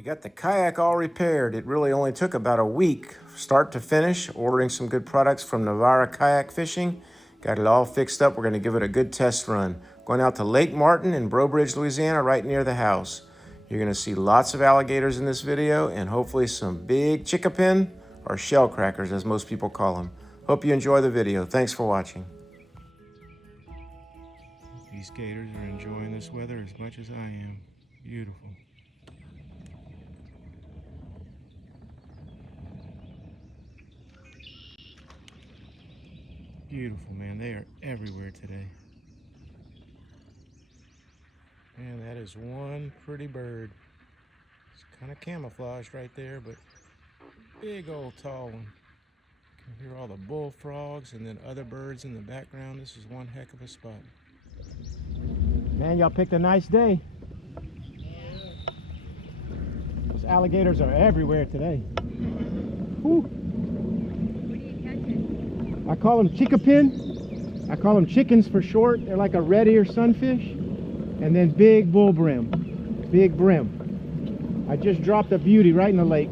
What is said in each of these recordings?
We got the kayak all repaired. It really only took about a week, start to finish, ordering some good products from Navarre Kayak Fishing. Got it all fixed up. We're going to give it a good test run. Going out to Lake Martin in Breaux, Louisiana, right near the house. You're going to see lots of alligators in this video and hopefully some big chickapin or shell crackers, as most people call them. Hope you enjoy the video. Thanks for watching. These gators are enjoying this weather as much as I am. Beautiful. Beautiful, man. They are everywhere today. Man, that is one pretty bird. It's kind of camouflaged right there, but big old tall one. You can hear all the bullfrogs and then other birds in the background. This is one heck of a spot. Man, y'all picked a nice day. Those alligators are everywhere today. Whew. I call them chickapin. I call them chickens for short. They're like a red ear sunfish. And then big bull brim. Big brim. I just dropped a beauty right in the lake.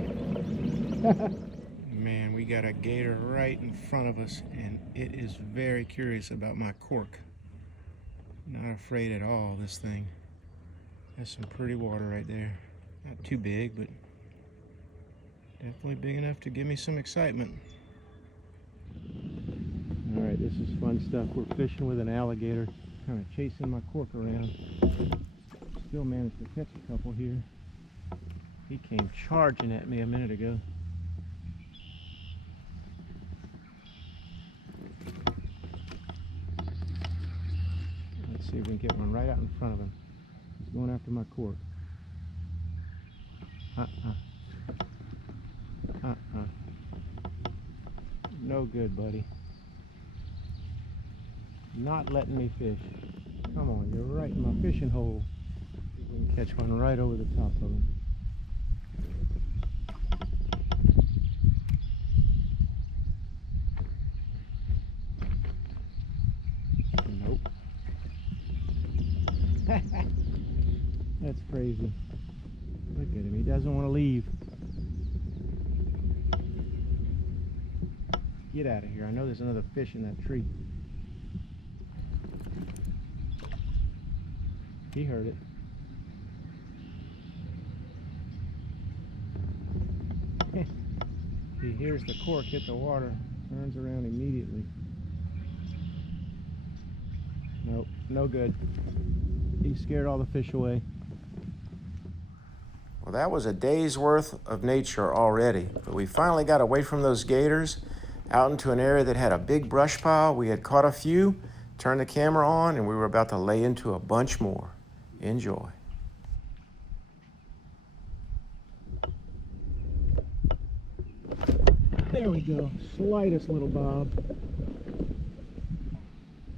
Man, we got a gator right in front of us, and it is very curious about my cork. Not afraid at all, this thing. There's some pretty water right there. Not too big, but definitely big enough to give me some excitement. All right, this is fun stuff. We're fishing with an alligator, kind of chasing my cork around. Still managed to catch a couple here. He came charging at me a minute ago. Let's see if we can get one right out in front of him. He's going after my cork. No good, buddy. Not letting me fish. Come on, you're right in my fishing hole. We can catch one right over the top of him. Nope. That's crazy. Look at him, he doesn't want to leave. Get out of here. I know there's another fish in that tree. He heard it. He hears the cork hit the water, turns around immediately. Nope, no good. He scared all the fish away. Well, that was a day's worth of nature already, but we finally got away from those gators out into an area that had a big brush pile. We had caught a few, turned the camera on, and we were about to lay into a bunch more. Enjoy. There we go. Slightest little bob.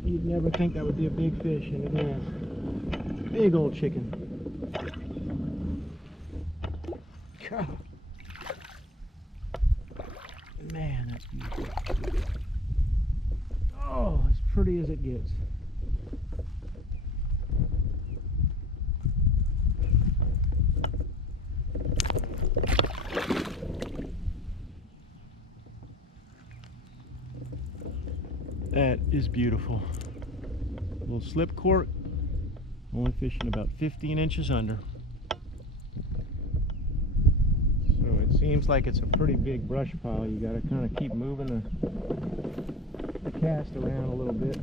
You'd never think that would be a big fish, and it is. Big old chicken. God. Man, that's beautiful. Oh, as pretty as it gets. That is beautiful. Little slip cork, only fishing about 15 inches under. So it seems like it's a pretty big brush pile. You got to kind of keep moving the cast around a little bit,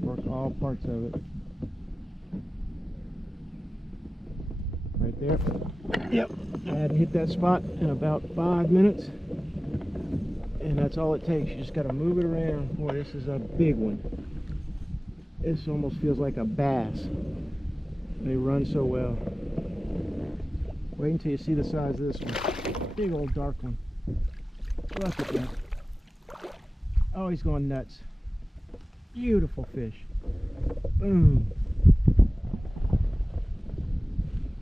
work all parts of it. Right there. Yep, I had to hit that spot in about 5 minutes. And that's all it takes. You just got to move it around. Boy, this is a big one. This almost feels like a bass. They run so well. Wait until you see the size of this one. Big old dark one. Look at that. Oh, he's going nuts. Beautiful fish. Boom.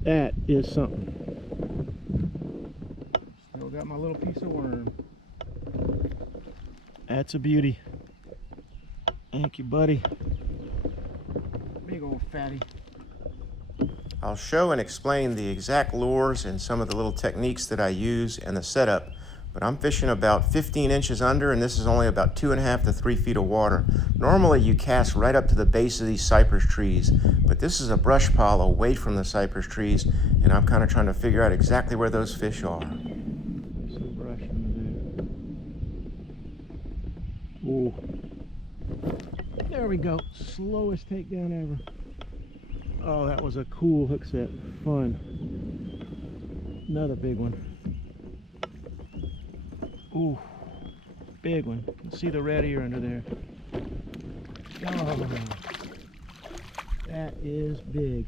That is something. Still got my little piece of worm. That's a beauty. Thank you, buddy. Big old fatty. I'll show and explain the exact lures and some of the little techniques that I use and the setup, but I'm fishing about 15 inches under, and this is only about 2.5 to 3 feet of water. Normally you cast right up to the base of these cypress trees, but this is a brush pile away from the cypress trees, and I'm kind of trying to figure out exactly where those fish are. There's some brush under there. Ooh. There we go. Slowest takedown ever. Oh, that was a cool hook set. Fun. Another big one. Ooh, big one. You can see the red ear under there. Oh, that is big.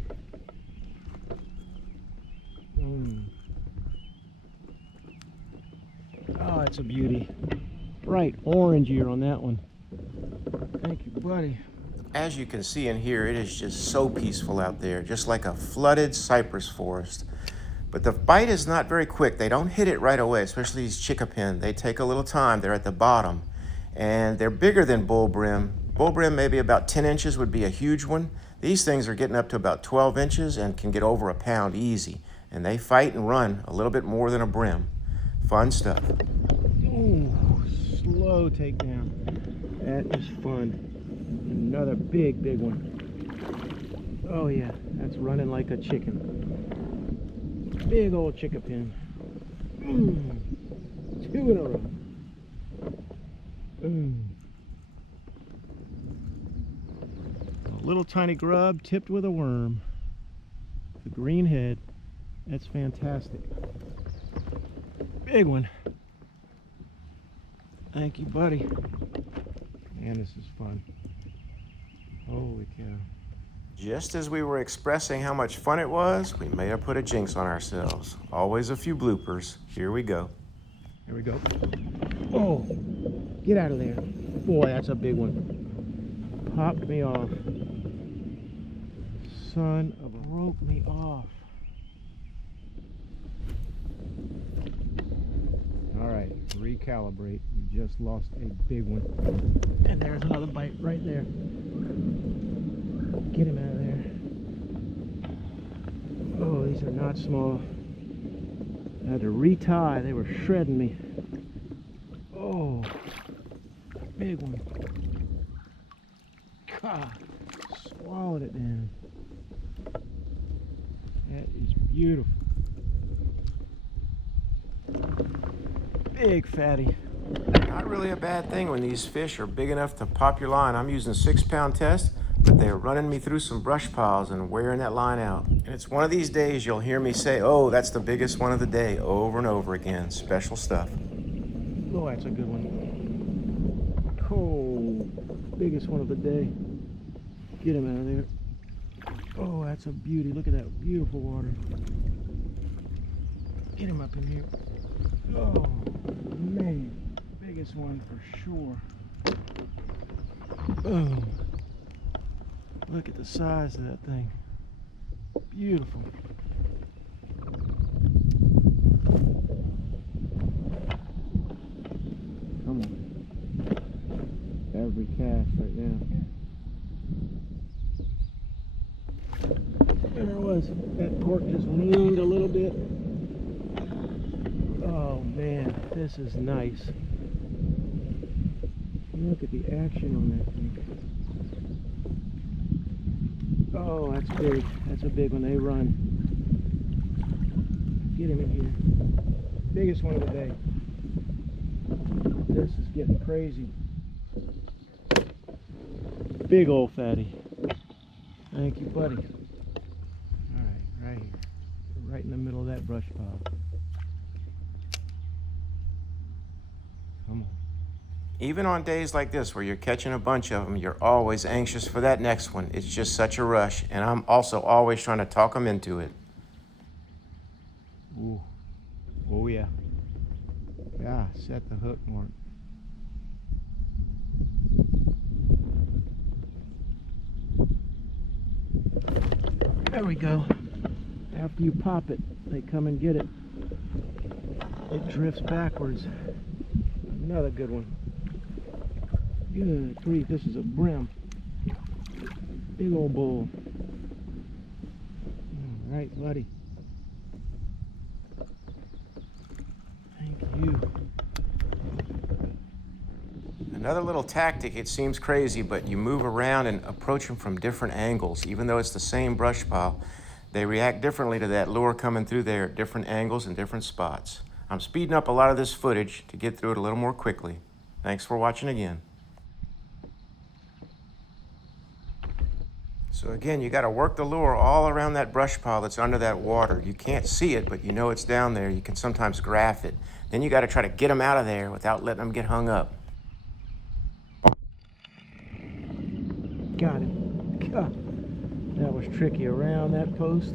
Oh, it's a beauty. Bright orange ear on that one. Thank you, buddy. As you can see in here, it is just so peaceful out there, just like a flooded cypress forest. But the bite is not very quick. They don't hit it right away, especially these chickapin. They take a little time. They're at the bottom. And they're bigger than bull brim. Bull brim, maybe about 10 inches would be a huge one. These things are getting up to about 12 inches and can get over a pound easy. And they fight and run a little bit more than a brim. Fun stuff. Ooh, slow takedown. That is fun. Another big one. Oh yeah, that's running like a chicken. Big old chickapin. 2 in a row. A little tiny grub tipped with a worm. The green head. That's fantastic. Big one. Thank you, buddy. Man, this is fun. Holy cow. Just as we were expressing how much fun it was, we may have put a jinx on ourselves. Always a few bloopers. Here we go. Here we go. Oh, get out of there. Boy, that's a big one. Popped me off. Son of a, broke me off. All right, recalibrate. We just lost a big one. And there's another bite right there. Get him out of there. Oh, these are not small. I had to retie. They were shredding me. Oh, big one. God, swallowed it down. That is beautiful. Big fatty. Not really a bad thing when these fish are big enough to pop your line. I'm using 6-pound test, but they're running me through some brush piles and wearing that line out. And it's one of these days you'll hear me say, oh, that's the biggest one of the day, over and over again. Special stuff. Oh, that's a good one. Oh, biggest one of the day. Get him out of there. Oh, that's a beauty. Look at that beautiful water. Get him up in here. Oh, man. Biggest one for sure. Boom. Look at the size of that thing. Beautiful. Come on. Every cast right now. There it was. That cork just leaned a little bit. Oh man, this is nice. Look at the action on that thing. Oh, that's big. That's a big one. They run. Get him in here. Biggest one of the day. This is getting crazy. Big old fatty. Thank you, buddy. Alright, right here. Right in the middle of that brush pile. Come on. Even on days like this where you're catching a bunch of them, you're always anxious for that next one. It's just such a rush, and I'm also always trying to talk them into it. Ooh. Oh yeah. Yeah, set the hook mark. There we go. After you pop it, they come and get it. It drifts backwards. Another good one. Good grief, this is a brim. Big old bull. right, buddy. Thank you. Another little tactic, it seems crazy, but you move around and approach them from different angles. Even though it's the same brush pile, they react differently to that lure coming through there at different angles and different spots. I'm speeding up a lot of this footage to get through it a little more quickly. Thanks for watching again. So again, you got to work the lure all around that brush pile that's under that water. You can't see it, but you know it's down there. You can sometimes graph it. Then you got to try to get them out of there without letting them get hung up. Got it. God, that was tricky around that post.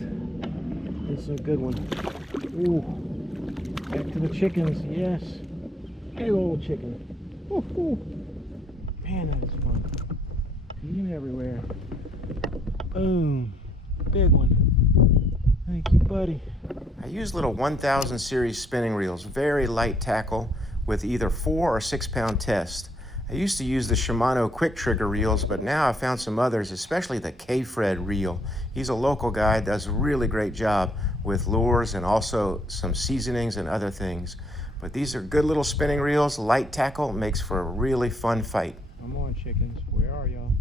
It's a good one. Ooh. Back to the chickens. Yes. Big old chicken. Ooh, ooh. Man, that is fun. Feeding everywhere. Boom. Big one. Thank you, buddy. I use little 1000 series spinning reels, very light tackle with either 4 or 6 pound test. I used to use the Shimano quick trigger reels, but now I found some others, especially the K-Fred reel. He's a local guy, does a really great job with lures and also some seasonings and other things. But these are good little spinning reels, light tackle, makes for a really fun fight. Come on, chickens. Where are y'all?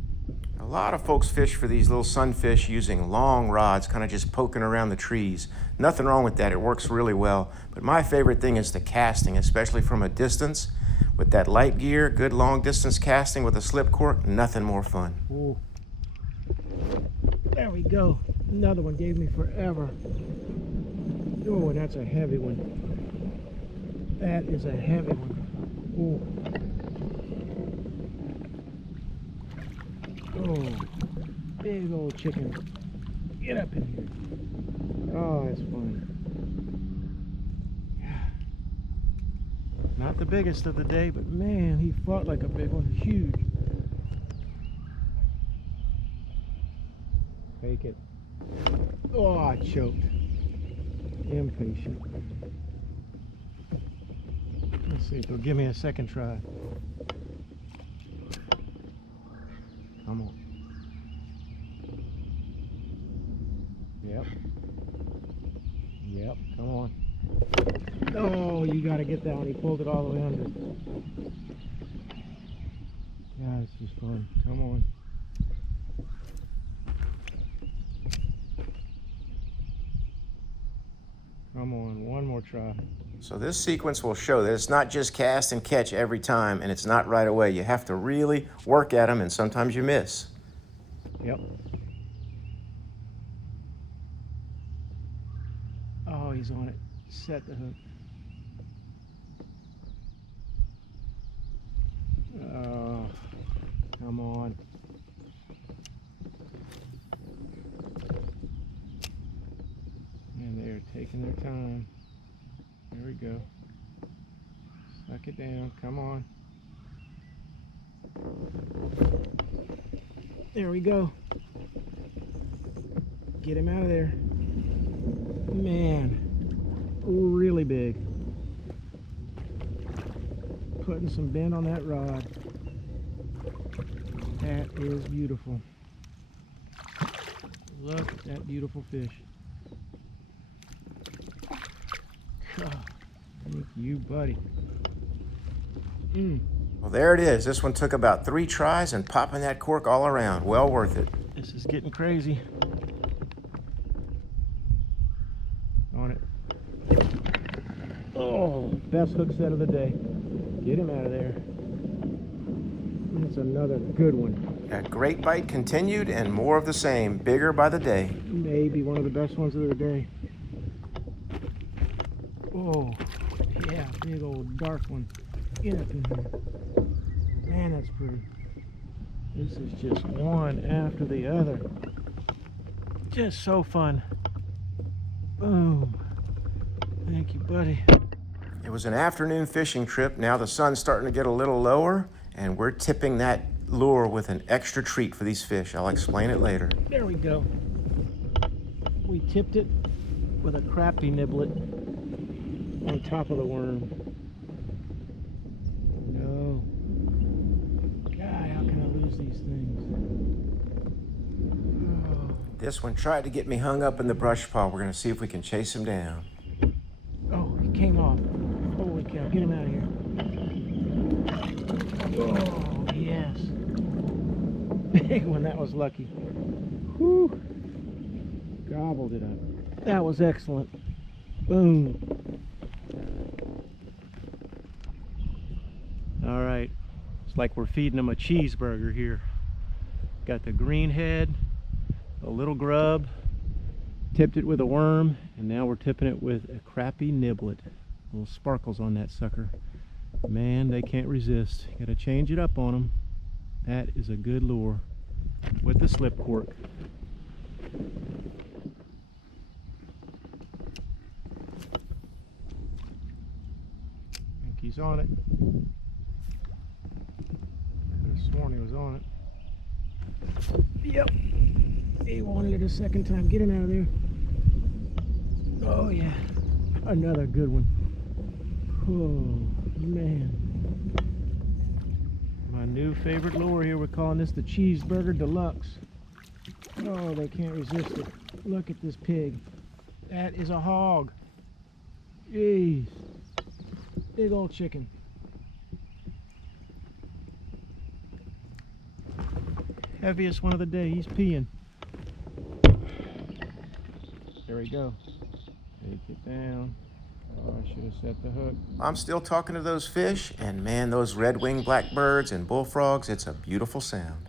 A lot of folks fish for these little sunfish using long rods, kind of just poking around the trees. Nothing wrong with that, it works really well. But my favorite thing is the casting, especially from a distance. With that light gear, good long distance casting with a slip cork, nothing more fun. Ooh. There we go. Another one gave me forever. Oh, and that's a heavy one. That is a heavy one. Ooh. Oh, big old chicken. Get up in here. Oh, that's fun. Not the biggest of the day, but man, he fought like a big one. Huge. Fake it. Oh, I choked. Impatient. Let's see if they'll give me a second try. Come on. Yep. Yep, come on. Oh, you gotta get that one. He pulled it all the way under. Yeah, this is fun. Come on. Come on, one more try. So this sequence will show that it's not just cast and catch every time, and it's not right away. You have to really work at them, and sometimes you miss. Yep. Oh, he's on it. Set the hook. Oh, come on. And they're taking their time. There we go. Suck it down. Come on. There we go. Get him out of there. Man, really big. Putting some bend on that rod. That is beautiful. Look at that beautiful fish. God, thank you, buddy. Well, there it is. This one took about 3 tries and popping that cork all around. Well worth it. This is getting crazy. On it. Oh, best hook set of the day. Get him out of there. That's another good one. A great bite continued and more of the same. Bigger by the day. Maybe one of the best ones of the day. Oh, yeah, big old dark one. Get up in here. Man, that's pretty. This is just one after the other. Just so fun. Boom. Thank you, buddy. It was an afternoon fishing trip. Now the sun's starting to get a little lower, and we're tipping that lure with an extra treat for these fish. I'll explain it later. There we go. We tipped it with a crappie niblet on top of the worm. No. God, how can I lose these things? Oh. This one tried to get me hung up in the brush pile. We're gonna see if we can chase him down. Oh, he came off. Holy cow, get him out of here. Oh, yes. Big one, that was lucky. Whew. Gobbled it up. That was excellent. Boom. All right, it's like we're feeding them a cheeseburger here. Got the green head, a little grub, tipped it with a worm, and now we're tipping it with a crappie niblet. Little sparkles on that sucker. Man, they can't resist. Got to change it up on them. That is a good lure with the slip cork. I think he's on it. Could have sworn he was on it. Yep. He wanted it a second time. Get him out of there. Oh yeah. Another good one. Oh man. My new favorite lure here. We're calling this the Cheeseburger Deluxe. Oh, they can't resist it. Look at this pig. That is a hog. Jeez. Big old chicken. Heaviest one of the day. He's peeing. There we go. Take it down. Oh, I should have set the hook. I'm still talking to those fish, and man, those red-winged blackbirds and bullfrogs, it's a beautiful sound.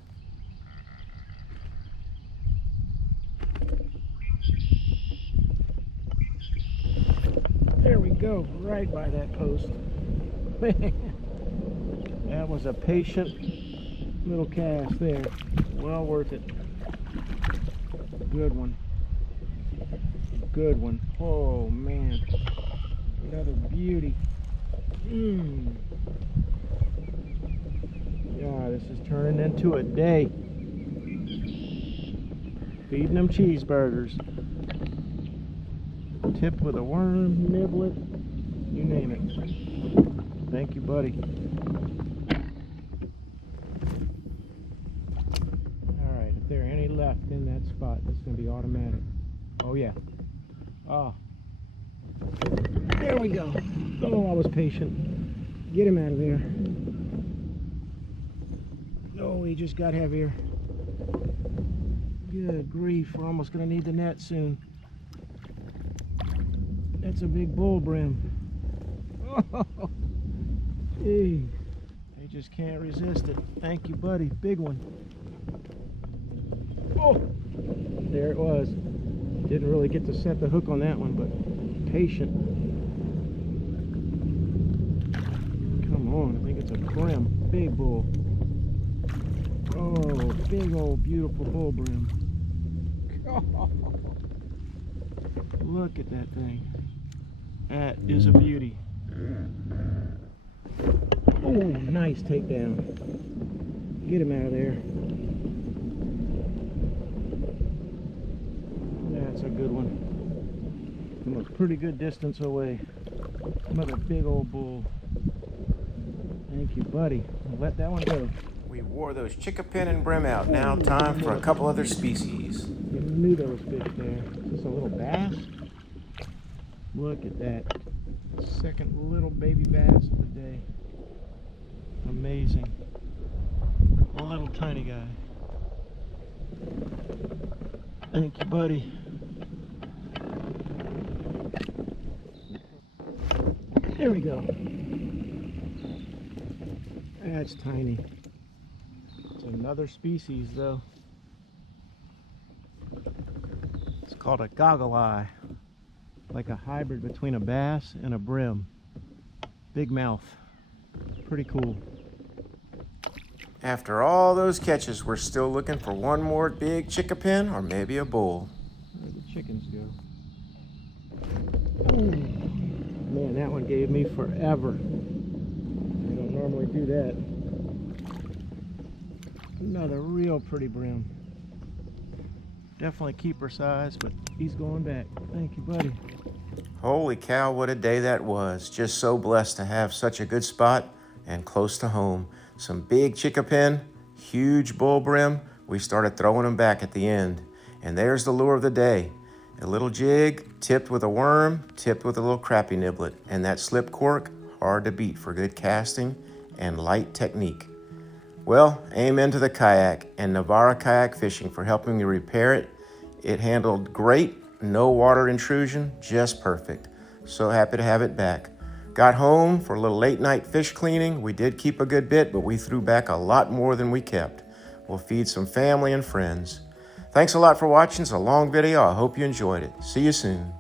There we go, right by that post. That was a patient little cast there. Well worth it. Good one. Good one. Oh man. Another beauty. Yeah, this is turning into a day. Feeding them cheeseburgers. Tipped with a worm, niblet, you name it. Thank you, buddy. Alright, if there are any left in that spot, it's going to be automatic. Oh yeah. Oh. There we go. Oh, I was patient. Get him out of there. Oh, he just got heavier. Good grief, we're almost going to need the net soon. That's a big bull brim. Oh, geez. They just can't resist it. Thank you, buddy. Big one. Oh, there it was. Didn't really get to set the hook on that one, but patient. Come on, I think it's a brim. Big bull. Oh, big old beautiful bull brim. Oh, look at that thing. That is a beauty. Oh, nice takedown. Get him out of there. That's a good one. From a pretty good distance away. Another big old bull. Thank you, buddy. I'll let that one go. We wore those chickapin and brim out. Now time for a couple other species. You knew there was fish there. Is this a little bass? Look at that. Second little baby bass of the day. Amazing. A little tiny guy. Thank you, buddy. There we go. That's tiny. It's another species though. It's called a goggle eye. Like a hybrid between a bass and a brim. Big mouth. Pretty cool. After all those catches, we're still looking for one more big chickapin or maybe a bull. Where'd the chickens go? Oh, man, that one gave me forever. I don't normally do that. Another real pretty brim. Definitely keeper size, but he's going back. Thank you, buddy. Holy cow, what a day that was. Just so blessed to have such a good spot and close to home. Some big chickapin, huge bull brim. We started throwing them back at the end. And there's the lure of the day. A little jig, tipped with a worm, tipped with a little crappie niblet. And that slip cork, hard to beat for good casting and light technique. Well, amen to the kayak and Navarre Kayak Fishing for helping me repair it. It handled great, no water intrusion, just perfect. So happy to have it back. Got home for a little late night fish cleaning. We did keep a good bit, but we threw back a lot more than we kept. We'll feed some family and friends. Thanks a lot for watching. It's a long video. I hope you enjoyed it. See you soon.